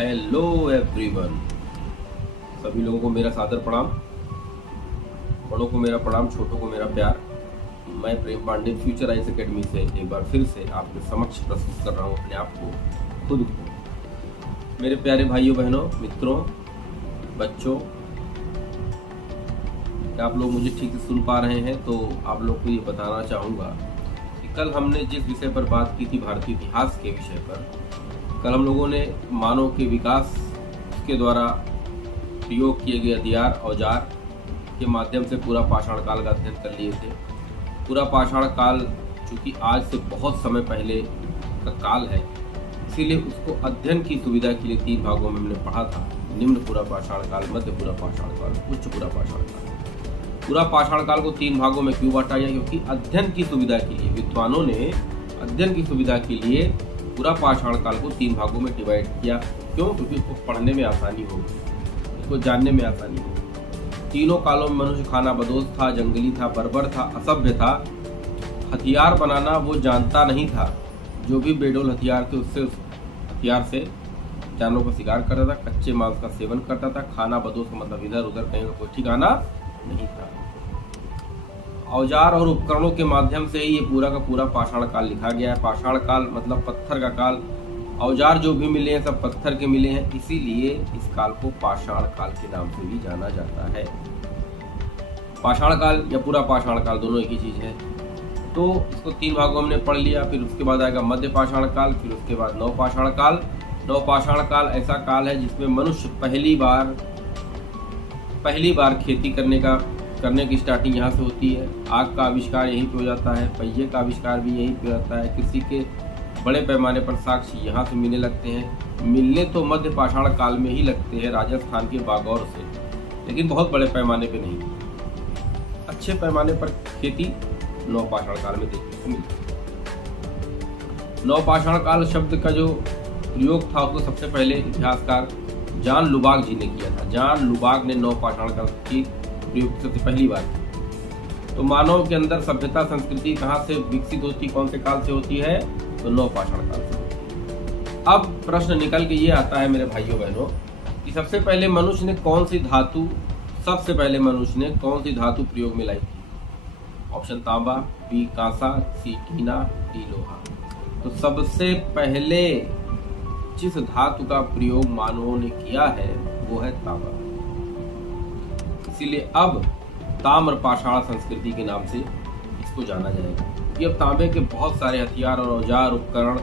Hello everyone, सभी लोगों को मेरा सादर प्रणाम। बड़ों को मेरा प्रणाम, छोटों को मेरा प्यार। मैं प्रेम पांडे फ्यूचर आइज एकेडमी से एक बार फिर से आपके समक्ष प्रस्तुत कर रहा हूँ अपने आप को, खुद को। मेरे प्यारे भाइयों बहनों, मित्रों, बच्चों, क्या आप लोग मुझे ठीक से सुन पा रहे हैं? तो आप लोग को ये बताना चाहूँगा कि कल हमने जिस विषय पर बात की थी, भारतीय इतिहास के विषय पर, कल हम लोगों ने मानव के विकास के द्वारा प्रयोग किए गए हथियार औजार के माध्यम से पूरा पाषाण काल का अध्ययन कर लिए थे। पूरा पाषाण काल चूँकि आज से बहुत समय पहले का काल है, इसीलिए उसको अध्ययन की सुविधा के लिए 3 भागों में हमने पढ़ा था। निम्न पूरा पाषाण काल, मध्य पूरा पाषाण काल, उच्च पूरा पाषाण काल। पूरा पाषाण काल को 3 भागों में क्यों बांटा गया? क्योंकि अध्ययन की सुविधा के लिए विद्वानों ने अध्ययन की सुविधा के लिए पूरा पाषाण काल को 3 भागों में डिवाइड किया। क्यों? क्योंकि उसको पढ़ने में आसानी होगी, इसको जानने में आसानी होगी। तीनों कालों में मनुष्य खाना बदोश था, जंगली था, बर्बर था, असभ्य था। हथियार बनाना वो जानता नहीं था। जो भी बेडोल हथियार थे उससे उस हथियार से जानवरों को शिकार करता था, कच्चे मांस का सेवन करता था। खाना बदोश का मतलब इधर उधर कहीं का कोई ठिकाना नहीं था। औजार और उपकरणों के माध्यम से ही ये पूरा का पूरा पाषाण काल लिखा गया है। पाषाण काल मतलब पत्थर का काल। औजार जो भी मिले हैं सब पत्थर के मिले हैं, इसीलिए इस काल को पाषाण काल के नाम से भी जाना जाता है। पाषाण काल या पूरा पाषाण काल दोनों एक ही चीज है। तो इसको 3 भागों में हमने पढ़ लिया। फिर उसके बाद आएगा मध्य पाषाण काल, फिर उसके बाद नव पाषाण काल। नव पाषाण काल ऐसा काल है जिसमें मनुष्य पहली बार खेती करने की स्टार्टिंग यहाँ से होती है। आग का आविष्कार यहीं पे हो जाता है, पहिए का आविष्कार भी यहीं पे हो जाता है। कृषि के बड़े पैमाने पर साक्ष्य यहाँ से मिलने लगते हैं। मिलने तो मध्य पाषाण काल में ही लगते हैं, राजस्थान के बागौर से, लेकिन बहुत बड़े पैमाने पे नहीं। अच्छे पैमाने पर खेती नव पाषाण काल में देखने को मिलती है। नव पाषाण काल शब्द का जो प्रयोग था उसको सबसे पहले इतिहासकार जॉन लुबाक जी ने किया था। जॉन लुबाक ने नव पाषाण काल की प्रयोग सबसे पहली बार। तो मानव के अंदर सभ्यता संस्कृति कहाँ से विकसित होती, कौन से काल से होती है? तो नव पाषाण काल से। अब प्रश्न निकल के ये आता है मेरे भाइयों बहनों कि सबसे पहले मनुष्य ने कौन सी धातु प्रयोग में लाई थी? ऑप्शन तांबा, बी कांसा, सी टीना, डी लोहा। तो सबसे पहले जिस धातु का प्रयोग मानवों ने किया है वो है तांबा। इसीलिए अब ताम्र पाषाण संस्कृति के नाम से इसको जाना जाएगा। ये अब तांबे के बहुत सारे हथियार और औजार, उपकरण,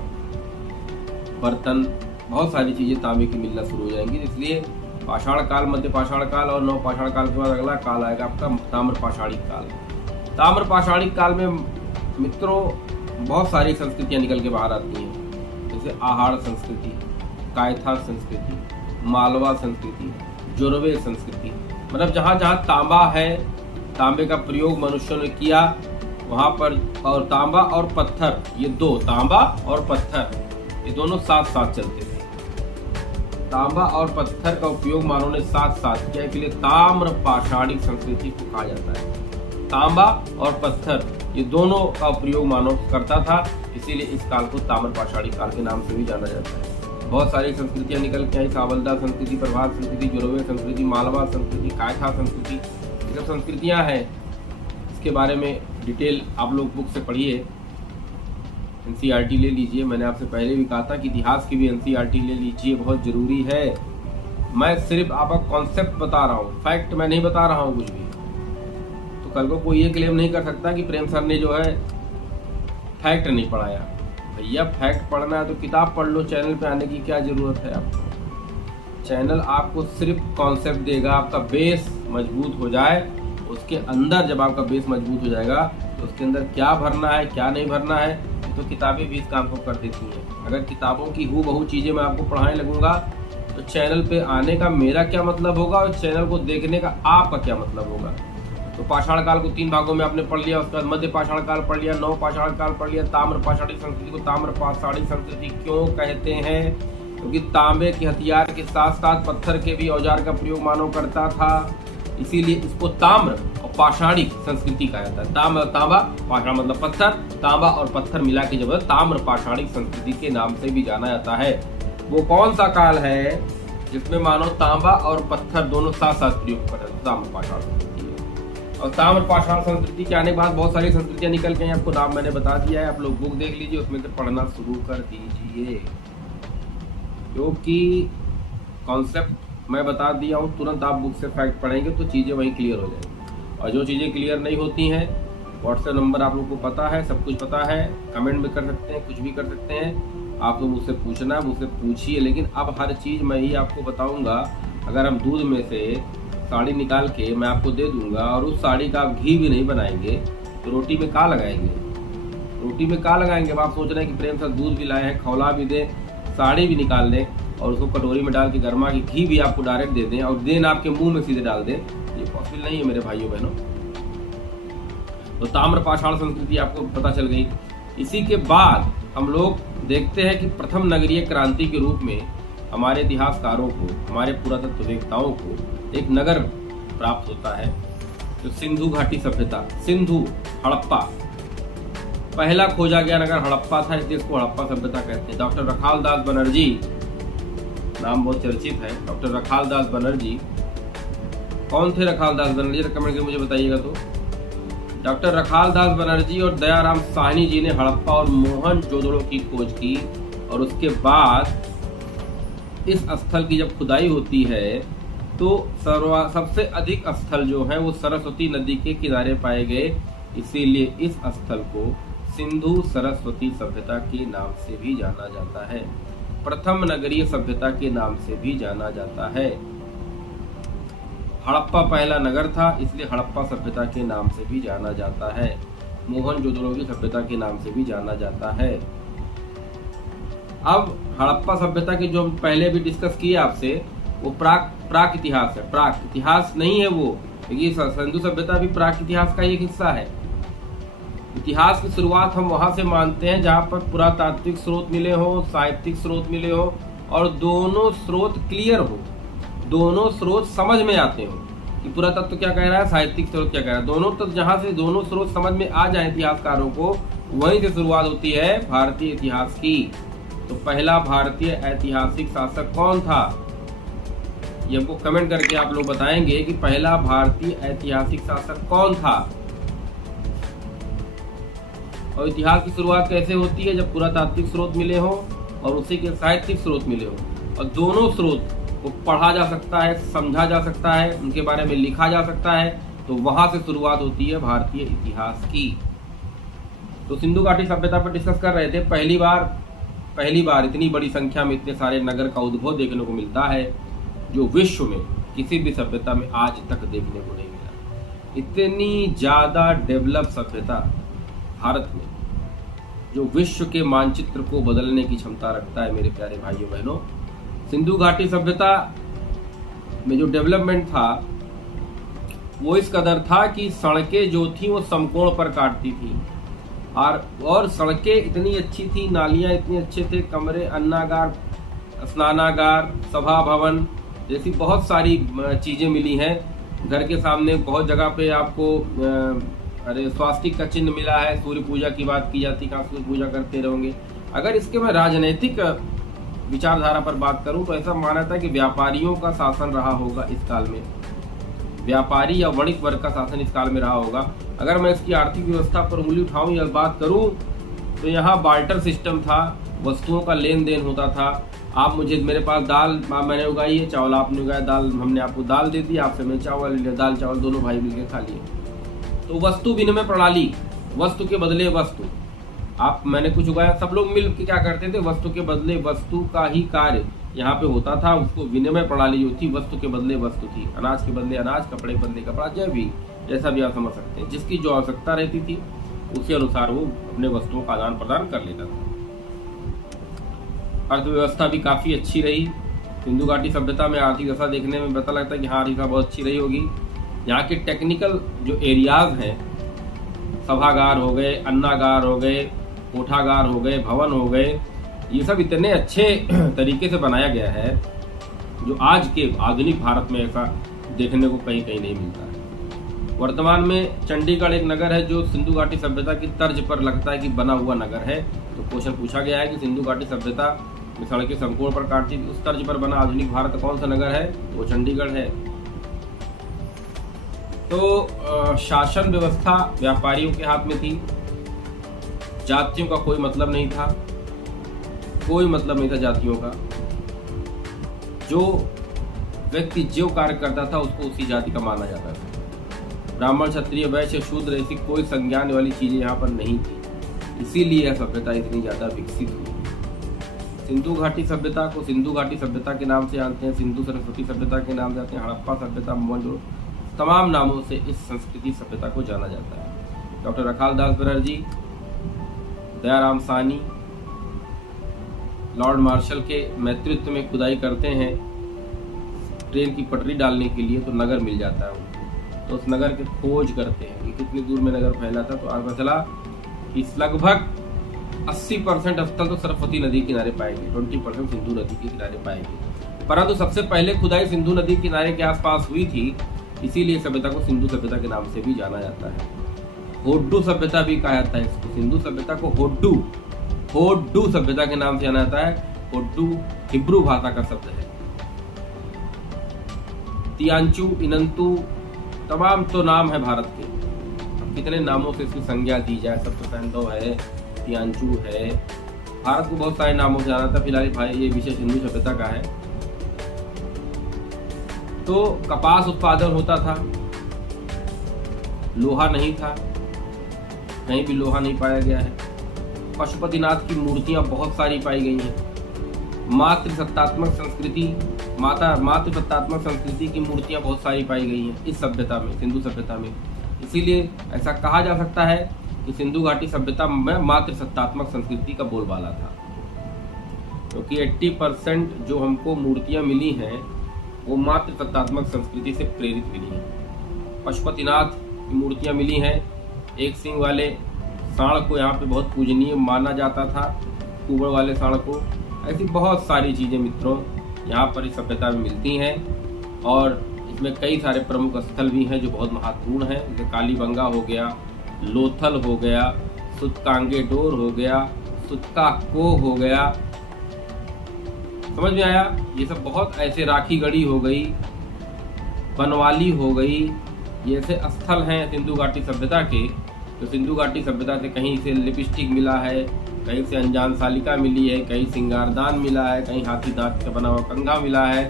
बर्तन, बहुत सारी चीजें तांबे की मिलना शुरू हो जाएंगी। इसलिए पाषाण काल, मध्य पाषाण काल और नव पाषाण काल के बाद अगला काल आएगा आपका ताम्र पाषाणिक काल। ताम्र पाषाणिक काल में मित्रों बहुत सारी संस्कृतियां निकल के बाहर आती हैं, जैसे आहार संस्कृति, कायथा संस्कृति, मालवा संस्कृति, जोरवे संस्कृति। मतलब जहाँ जहाँ तांबा है, तांबे का प्रयोग मनुष्यों ने किया वहाँ पर, और तांबा और पत्थर, ये दो, तांबा और पत्थर, ये दोनों साथ साथ चलते थे। तांबा और पत्थर का उपयोग मानव ने साथ साथ किया, इसलिए ताम्र पाषाणिक संस्कृति को कहा जाता है। तांबा और पत्थर ये दोनों का प्रयोग मानव करता था, इसीलिए इस काल को ताम्र पाषाणिक काल के नाम से भी जाना जाता है। बहुत सारी संस्कृतियां निकल के आई, सावलदा संस्कृति, प्रभात संस्कृति, जोरवे संस्कृति, मालवा संस्कृति, कायथा संस्कृति, ये सब संस्कृतियां हैं। इसके बारे में डिटेल आप लोग बुक से पढ़िए, एनसीईआरटी ले लीजिए। मैंने आपसे पहले भी कहा था कि इतिहास की भी एनसीईआरटी ले लीजिए, बहुत जरूरी है। मैं सिर्फ आपका कॉन्सेप्ट बता रहा हूँ, फैक्ट मैं नहीं बता रहा हूँ कुछ भी। तो कल को कोई ये क्लेम नहीं कर सकता कि प्रेम सर ने जो है फैक्ट नहीं पढ़ाया। भैया फैक्ट पढ़ना है तो किताब पढ़ लो, चैनल पे आने की क्या जरूरत है आपको? चैनल आपको सिर्फ कॉन्सेप्ट देगा, आपका बेस मजबूत हो जाए। उसके अंदर जब आपका बेस मजबूत हो जाएगा तो उसके अंदर क्या भरना है क्या नहीं भरना है, तो किताबें भी इस काम को कर देती हैं। अगर किताबों की हूबहू चीज़ें मैं आपको पढ़ाने लगूंगा तो चैनल पे आने का मेरा क्या मतलब होगा और चैनल को देखने का आपका क्या मतलब होगा? तो पाषाण काल को 3 भागों में आपने पढ़ लिया, उसके बाद मध्य पाषाण काल पढ़ लिया, नव पाषाण काल पढ़ लिया। ताम्र पाषाणिक संस्कृति को ताम्र पाषाणिक संस्कृति क्यों कहते हैं? क्योंकि तांबे के हथियार के साथ साथ पत्थर के भी औजार का प्रयोग मानव करता था, इसीलिए इसको ताम्र और पाषाणिक संस्कृति कहा जाता है। तांबा, पाषाण मतलब पत्थर, तांबा और पत्थर मिला के जब ताम्र पाषाणिक संस्कृति के नाम से भी जाना जाता है। वो कौन सा काल है जिसमें मानव तांबा और पत्थर दोनों साथ साथ प्रयोग कर रहे हैं? ताम्र पाषाण संस्कृति है। और ताम्र पाषाण संस्कृति के आने के बाद बहुत सारी संस्कृतियां निकल के आपको नाम मैंने बता दिया है, आप लोग बुक देख लीजिए, उसमें से पढ़ना शुरू कर दीजिए, क्योंकि कॉन्सेप्ट मैं बता दिया हूँ, तुरंत आप बुक से फैक्ट पढ़ेंगे तो चीज़ें वहीं क्लियर हो जाएंगी। और जो चीज़ें क्लियर नहीं होती हैं, व्हाट्सएप नंबर आप लोग को पता है, सब कुछ पता है, कमेंट भी कर सकते हैं, कुछ भी कर सकते हैं, आप लोग मुझसे पूछना, मुझसे पूछिए। लेकिन अब हर चीज़ मैं ही आपको बताऊंगा। अगर हम दूध में से साड़ी निकाल के मैं आपको दे दूंगा और उस साड़ी का आप घी भी नहीं बनाएंगे तो रोटी में कहाँ लगाएंगे? रोटी में कहाँ लगाएंगे? अब आप सोच रहे हैं कि प्रेम से दूध भी लाए हैं, खौला भी दें, साड़ी भी निकाल लें और उसको कटोरी में डाल के गर्मा के घी भी आपको डायरेक्ट दे दें और देन आपके मुंह में सीधे डाल दें, ये पॉसिबल नहीं है मेरे भाइयों बहनों। तो ताम्र पाषाण संस्कृति आपको पता चल गई। इसी के बाद हम लोग देखते हैं कि प्रथम नगरीय क्रांति के रूप में हमारे इतिहासकारों को, हमारे पुरातत्ववेत्ताओं को एक नगर प्राप्त होता है, जो सिंधु घाटी सभ्यता, सिंधु हड़प्पा, पहला खोजा गया नगर हड़प्पा था, इसलिए इसको हड़प्पा सभ्यता कहते हैं। डॉक्टर रखाल दास बनर्जी, नाम बहुत चर्चित है, डॉक्टर रखाल दास बनर्जी। कौन थे रखाल दास बनर्जी? कमेंट करके मुझे बताइएगा। तो डॉक्टर रखाल दास बनर्जी और दयाराम साहनी जी ने हड़प्पा और मोहनजोदड़ो की खोज की और उसके बाद इस स्थल की जब खुदाई होती है तो सबसे अधिक स्थल जो है वो सरस्वती नदी के किनारे पाए गए, इसीलिए इस स्थल को सिंधु सरस्वती सभ्यता के नाम से भी जाना जाता है, प्रथम नगरीय सभ्यता के नाम से भी जाना जाता है। हड़प्पा पहला नगर था, इसलिए हड़प्पा सभ्यता के नाम से भी जाना जाता है। मोहनजोदड़ो की सभ्यता के नाम से भी जाना जाता है। अब हड़प्पा सभ्यता के जो पहले भी डिस्कस किए आपसे, वो प्राक इतिहास है, प्राक इतिहास नहीं है वो, ये सिंधु सभ्यता भी प्राक इतिहास का एक हिस्सा है। इतिहास की शुरुआत हम वहां से मानते हैं जहां पर पुरातात्विक स्रोत मिले हो, साहित्यिक स्रोत मिले हो और दोनों स्रोत क्लियर हो, दोनों स्रोत समझ में आते हो कि पुरातत्व क्या कह रहा है, साहित्यिक स्रोत क्या कह रहा है। दोनों तक जहां से दोनों स्रोत समझ में आ जाए इतिहासकारों को, वहीं से शुरुआत होती है भारतीय इतिहास की। तो पहला भारतीय ऐतिहासिक शासक कौन था? ये हमको कमेंट करके आप लोग बताएंगे कि पहला भारतीय ऐतिहासिक शासक कौन था। और इतिहास की शुरुआत कैसे होती है? जब पुरातात्विक स्रोत मिले हो और उसी के साहित्यिक स्रोत मिले हो और दोनों स्रोत को पढ़ा जा सकता है, समझा जा सकता है, उनके बारे में लिखा जा सकता है, तो वहां से शुरुआत होती है भारतीय इतिहास की। तो सिंधु घाटी सभ्यता पर डिस्कस कर रहे थे। पहली बार इतनी बड़ी संख्या में इतने सारे नगर का उद्भव देखने को मिलता है, जो विश्व में किसी भी सभ्यता में आज तक देखने को नहीं मिला। इतनी ज्यादा डेवलप सभ्यता भारत में, जो विश्व के मानचित्र को बदलने की क्षमता रखता है। मेरे प्यारे भाइयों बहनों, सिंधु घाटी सभ्यता में जो डेवलपमेंट था वो इस कदर था कि सड़कें जो थी वो समकोण पर काटती थी और सड़कें इतनी अच्छी थी, नालियां इतनी अच्छे थे, कमरे, अन्नागार, स्नानागार, सभा भवन जैसी बहुत सारी चीजें मिली हैं। घर के सामने बहुत जगह पे आपको स्वास्तिक का चिन्ह मिला है। सूर्य पूजा की बात की जाती, कहाँ सूर्य पूजा करते रहोगे। अगर इसके मैं राजनीतिक विचारधारा पर बात करूं तो ऐसा माना था कि व्यापारियों का शासन रहा होगा इस काल में, व्यापारी या वणिक वर्ग का शासन इस काल में रहा होगा। अगर मैं इसकी आर्थिक व्यवस्था पर उंगली उठाऊं या बात करूं तो यहाँ बार्टर सिस्टम था, वस्तुओं का लेन देन होता था। आप मुझे, मेरे पास दाल मैंने उगाई है, चावल आपने उगाया, दाल हमने आपको दाल दे दी, आपसे मैं चावल ले लिया, दाल चावल दोनों भाई मिलकर खा लिए। तो वस्तु विनिमय प्रणाली, वस्तु के बदले वस्तु, आप मैंने कुछ उगाया, सब लोग मिल के क्या करते थे, वस्तु के बदले वस्तु का ही कार्य यहाँ पे होता था। उसको विनिमय प्रणाली जो थी, वस्तु के बदले वस्तु थी, अनाज के बदले अनाज, कपड़े के बदले कपड़ा, जैसा भी आप समझ सकते हैं। जिसकी जो आवश्यकता रहती थी उसी अनुसार वो अपने वस्तुओं का आदान प्रदान कर लेता था। अर्थव्यवस्था भी काफी अच्छी रही। सिंधु घाटी सभ्यता में आर्थिक दशा देखने में पता लगता है कि हाँ, आर्थिक दशा बहुत अच्छी रही होगी। यहाँ के टेक्निकल जो एरियाज हैं, सभागार हो गए, अन्नागार हो गए, कोठागार हो गए, भवन हो गए, ये सब इतने अच्छे तरीके से बनाया गया है जो आज के आधुनिक भारत में ऐसा देखने को कहीं कहीं नहीं मिलता है। वर्तमान में चंडीगढ़ एक नगर है जो सिंधु घाटी सभ्यता की तर्ज पर लगता है कि बना हुआ नगर है। तो क्वेश्चन पूछा गया है कि सिंधु घाटी सभ्यता सड़कें संकोण पर काटती थी। उस तर्ज पर बना आधुनिक भारत कौन सा नगर है? वो चंडीगढ़ है। तो शासन व्यवस्था व्यापारियों के हाथ में थी, जातियों का कोई मतलब नहीं था, कोई मतलब नहीं था जातियों का। जो व्यक्ति जो कार्य करता था उसको उसी जाति का माना जाता था। ब्राह्मण, क्षत्रिय, वैश्य, शूद्र ऐसी कोई संज्ञान वाली चीजें यहाँ पर नहीं थी, इसीलिए यह सभ्यता इतनी ज्यादा विकसित हुई। सिंधु घाटी सभ्यता को सिंधु घाटी सभ्यता के नाम से जानते हैं, सिंधु सरस्वती सभ्यता के नाम से जानते हैं, हड़प्पा सभ्यता, मोहनजोदड़ो, तमाम नामों से इस संस्कृति सभ्यता को जाना जाता है। डॉक्टर रखाल दास बनर्जी, दयाराम साहनी, लॉर्ड मार्शल के नेतृत्व में खुदाई करते हैं ट्रेन की पटरी डालने के लिए, तो नगर मिल जाता है उनको। तो उस नगर की खोज करते हैं कि कितनी दूर में नगर फैला था, तो पता चला कि लगभग 80% स्थल तो सरस्वती नदी किनारे पाएंगे, 20% सिंधु नदी के किनारे पाएंगे। परंतु सबसे पहले खुदाई सिंधु नदी किनारे के आसपास हुई थी, इसीलिए सभ्यता को सिंधु सभ्यता के नाम से भी जाना जाता है। होड्डू सभ्यता भी कहा जाता है इसको। सिंधु सभ्यता को होड्डू सभ्यता के नाम से जाना जाता है। होड्डू हिब्रू भाषा का शब्द है। तियानचू, इनंतु, तमाम तो नाम है भारत के। अब कितने नामों से इसकी संज्ञा दी जाए, सप्तसैंधव है, तियानचू है, भारत को बहुत सारे नामों से जाना था। फिलहाल भाई ये विषय सिंधु सभ्यता का है। तो कपास उत्पादन होता था, लोहा नहीं था, कहीं भी लोहा नहीं पाया गया है। पशुपतिनाथ की मूर्तियां बहुत सारी पाई गई हैं। मातृसत्तात्मक संस्कृति की मूर्तियां बहुत सारी पाई गई हैं इस सभ्यता में, सिंधु सभ्यता में। इसीलिए ऐसा कहा जा सकता है कि सिंधु घाटी सभ्यता में मातृसत्तात्मक संस्कृति का बोलबाला था, क्योंकि 80% जो हमको मूर्तियां मिली हैं वो मातृसत्तात्मक संस्कृति से प्रेरित मिली हैं। पशुपतिनाथ की मूर्तियां मिली हैं। एक सिंह वाले सांड को यहाँ पे बहुत पूजनीय माना जाता था, कुबड़ वाले सांड को। ऐसी बहुत सारी चीजें मित्रों यहाँ पर इस सभ्यता में मिलती हैं, और इसमें कई सारे प्रमुख स्थल भी हैं जो बहुत महत्वपूर्ण हैं, जैसे कालीबंगा हो गया, लोथल हो गया, सुतकांगे डोर हो गया, सुतका को हो गया। समझ में आया? ये सब बहुत ऐसे, राखी गढ़ी हो गई, बनवाली हो गई, ये ऐसे स्थल हैं सिंधु घाटी सभ्यता के। तो सिंधु घाटी सभ्यता से कहीं से लिपस्टिक मिला है, कहीं से अनजान सालिका मिली है, कहीं सिंगारदान मिला है, कहीं हाथी दांत का बना हुआ कंघा मिला है,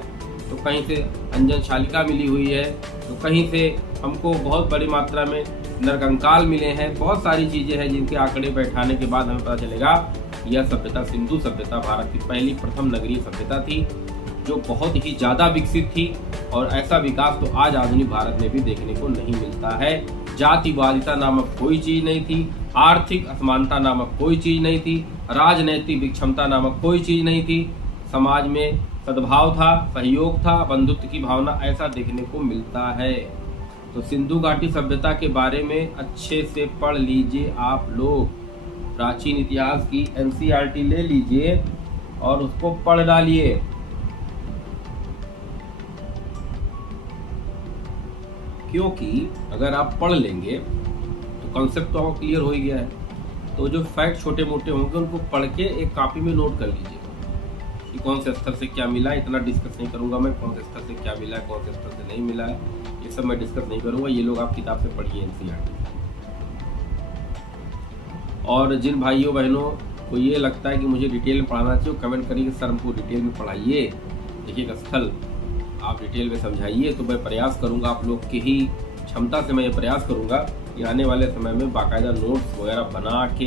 तो कहीं से अंजन शालिका मिली हुई है, तो कहीं से हमको बहुत बड़ी मात्रा में नरकंकाल मिले हैं। बहुत सारी चीजें हैं जिनके आंकड़े बैठाने के बाद हमें पता चलेगा यह सभ्यता सिंधु सभ्यता भारत की पहली प्रथम नगरीय सभ्यता थी, जो बहुत ही ज्यादा विकसित थी। और ऐसा विकास तो आज आधुनिक भारत में भी देखने को नहीं मिलता है। जातिवादिता नामक कोई चीज नहीं थी, आर्थिक असमानता नामक कोई चीज नहीं थी, राजनैतिक विक्षमता नामक कोई चीज नहीं थी। समाज में सद्भाव था, सहयोग था, बंधुत्व की भावना, ऐसा देखने को मिलता है। तो सिंधु घाटी सभ्यता के बारे में अच्छे से पढ़ लीजिए आप लोग। प्राचीन इतिहास की NCERT ले लीजिए और उसको पढ़ डालिए। क्योंकि अगर आप पढ़ लेंगे तो कॉन्सेप्ट तो आपको क्लियर हो ही गया है। तो जो फैक्ट छोटे मोटे होंगे उनको पढ़ के एक कॉपी में नोट कर लीजिए कि कौन से स्तर से क्या मिला है। इतना डिस्कस नहीं करूंगा मैं, कौन से स्तर से क्या मिला है, कौन से स्तर से नहीं मिला है, ये सब मैं डिस्कस नहीं करूंगा। ये लोग आप किताब से पढ़िए NCERT। और जिन भाइयों बहनों को ये लगता है कि मुझे डिटेल में पढ़ाना चाहिए, कमेंट करिए सर हमको डिटेल में पढ़ाइए, एक एक स्थल आप डिटेल में समझाइए। तो मैं प्रयास करूंगा, आप लोग की ही क्षमता से मैं ये प्रयास करूंगा कि आने वाले समय में बाकायदा नोट्स वगैरह बना के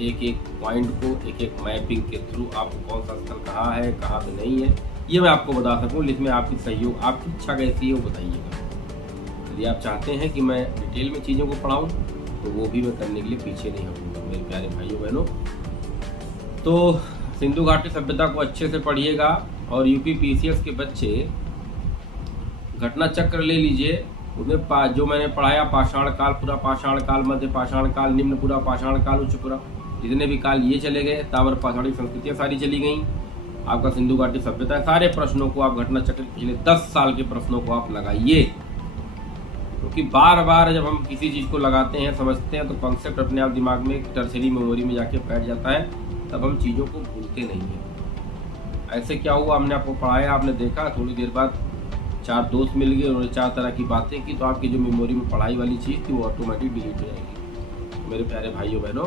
एक एक पॉइंट को, एक एक मैपिंग के थ्रू आपको कौन सा स्थल कहाँ है, कहाँ पे नहीं है, ये मैं आपको बता सकूँ। इसमें आपकी सहयोग, आपकी इच्छा कैसी है वो बताइएगा। यदि आप चाहते हैं कि मैं डिटेल में चीज़ों को पढ़ाऊँ तो वो भी मैं करने के लिए पीछे नहीं हटूंगा मेरे प्यारे भाइयों बहनों। तो सिंधु घाटी सभ्यता को अच्छे से पढ़िएगा। और UPPCS के बच्चे घटना चक्र ले लीजिए, उसमें जो मैंने पढ़ाया, पाषाण काल, पूरा पाषाण काल, मध्य पाषाण काल, निम्न पूरा पाषाण काल, उच्च पूरा, जितने भी काल ये चले गए, ताम्र पाषाणी संस्कृतियां सारी चली गई। आपका सिंधु घाटी सभ्यता, सारे प्रश्नों को आप घटना चक्र पिछले 10 साल के प्रश्नों को आप लगाइए, क्योंकि बार बार जब हम किसी चीज को लगाते हैं, समझते हैं, तो कॉन्सेप्ट अपने आप दिमाग में टर्शरी मेमोरी में जाके बैठ जाता है, तब हम चीजों को भूलते नहीं हैं। ऐसे क्या हुआ, हमने आपको पढ़ाया, आपने देखा, थोड़ी देर बाद 4 दोस्त मिल गए, उन्होंने 4 तरह की बातें की, तो आपकी जो मेमोरी में पढ़ाई वाली चीज़ थी वो ऑटोमेटिक डिलीट हो जाएगी। तो मेरे प्यारे भाइयों बहनों,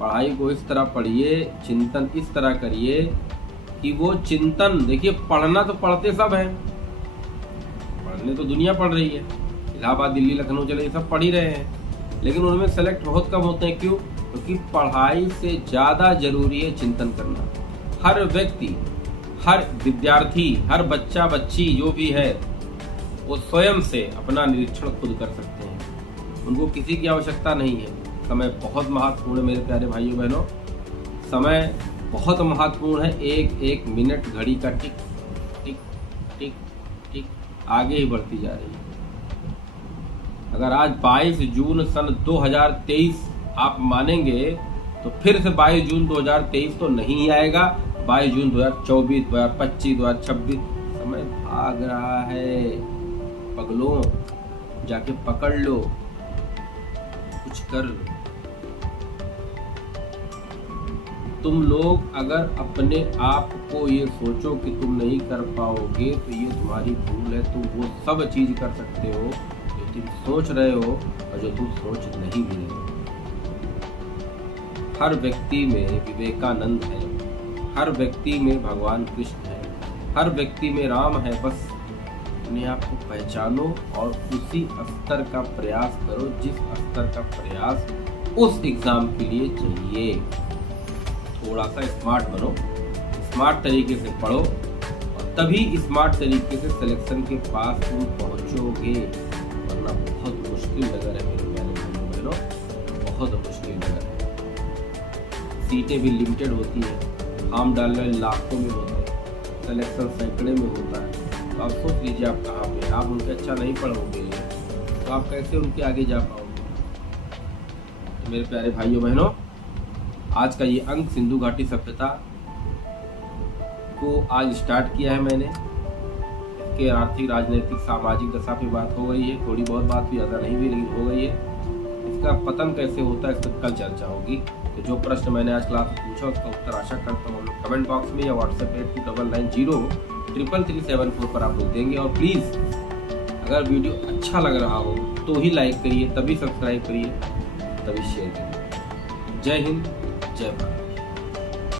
पढ़ाई को इस तरह पढ़िए, चिंतन इस तरह करिए कि वो चिंतन, देखिए पढ़ना तो पढ़ते सब हैं, पढ़ने तो दुनिया पढ़ रही है, इलाहाबाद, दिल्ली, लखनऊ चले, सब पढ़ ही रहे हैं, लेकिन उनमें सेलेक्ट बहुत कम होते हैं। क्यों? क्योंकि पढ़ाई से ज़्यादा जरूरी है चिंतन करना। हर व्यक्ति, हर विद्यार्थी, हर बच्चा बच्ची जो भी है, वो स्वयं से अपना निरीक्षण खुद कर सकते हैं, उनको किसी की आवश्यकता नहीं है। समय बहुत महत्वपूर्ण है मेरे प्यारे भाइयों बहनों, समय बहुत महत्वपूर्ण है। एक एक मिनट घड़ी का टिक टिक टिक टिक आगे ही बढ़ती जा रही है। अगर आज 22 जून सन 2023 आप मानेंगे, तो फिर से 22 जून 2023 तो नहीं आएगा, 22 जून 2024, 2025, 2026 समय भाग रहा है। पगलों, जाके पकड़ लो, कुछ कर लो। तुम लोग अगर अपने आप को ये सोचो कि तुम नहीं कर पाओगे, तो ये तुम्हारी भूल है। तुम वो सब चीज कर सकते हो जो तुम सोच रहे हो और जो तुम सोच नहीं भी रहे हो। हर व्यक्ति में विवेकानंद है, हर व्यक्ति में भगवान कृष्ण है, हर व्यक्ति में राम है। बस अपने आप को पहचानो और उसी स्तर का प्रयास करो जिस स्तर का प्रयास उस एग्जाम के लिए चाहिए। थोड़ा सा स्मार्ट बनो, स्मार्ट तरीके से पढ़ो, और तभी स्मार्ट तरीके से सिलेक्शन के पास तुम पहुंचोगे, वरना बहुत मुश्किल नगर है मेरे प्यारे भाइयों बहनों, बहुत मुश्किल नगर है। सीटें भी लिमिटेड होती हैं, फॉर्म डालने वाले लाखों में होते हैं, सिलेक्शन सैकड़े में होता है। तो आप सोच लीजिए आप कहाँ पे, आप उनके अच्छा नहीं पढ़ोगे तो आप कैसे उनके आगे जा पाओगे। तो मेरे प्यारे भाइयों बहनों, आज का ये अंक सिंधु घाटी सभ्यता को आज स्टार्ट किया है मैंने। इसके आर्थिक, राजनीतिक, सामाजिक दशा पे बात हो गई है, थोड़ी बहुत बात भी, ज़्यादा नहीं भी, लेकिन हो गई है। इसका पतन कैसे होता है इस पर कल चर्चा होगी। तो जो प्रश्न मैंने आज क्लास में पूछा उसका उत्तर आशा करता हूँ हम लोग कमेंट बॉक्स में या व्हाट्सएप 8299033374 पर आप लोग देंगे। और प्लीज़ अगर वीडियो अच्छा लग रहा हो तो ही लाइक करिए, तभी सब्सक्राइब करिए, तभी शेयर करिए। जय हिंद, जय भारत।